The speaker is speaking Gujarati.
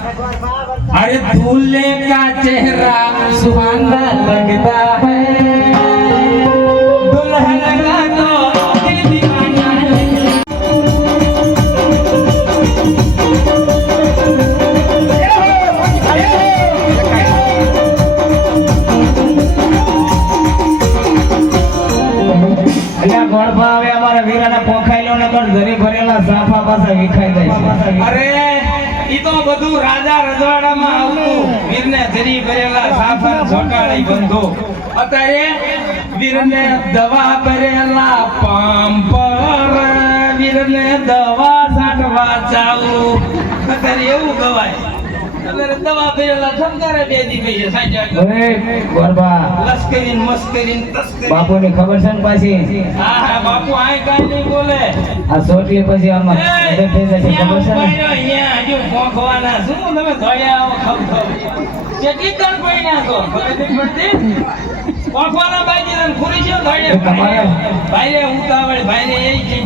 अरे दूल्हे का चेहरा सुहाना लगता है दुल्हन का तो दिल दीवाना है અલ્યા ગોળભા હવે અમારા વીરાના પોખાઈ લો નકર ધરી ભરેલા સાફા પાછા વિખાઈ જાય છે અરે ઈ તો બધું રાજા રજવાડામાં આવતું. વીરને જરી ભરેલા સાફર ઝોકાળી બંધો. અત્યારે વીરને દવા ભરેલા પામ પર વીરને દવા છાંટવા ચાલુ. અત્યારે એવું ગવાય. દવા ભરેલા ઠમકારે બે દી પૈસે સાંજ્યા અરે ગોળભા લશ્કરી ને મસ્કરી ને ખબર છે ને પાછી હા હા બાપુ આય કાંઈ નહીં બોલે આ સોટલી પછી આમાં મદદ થઈ જશે ખબર છે ને અહીંયા હજુ ભોંકવાના શું તમે ધોયા આવો ખમ. કેટલી? ખબર નથી પડતી? ભોંકવાના બાજી ખુરી છે. ભાઈને ઉતાવળ, ભાઈને એ છે,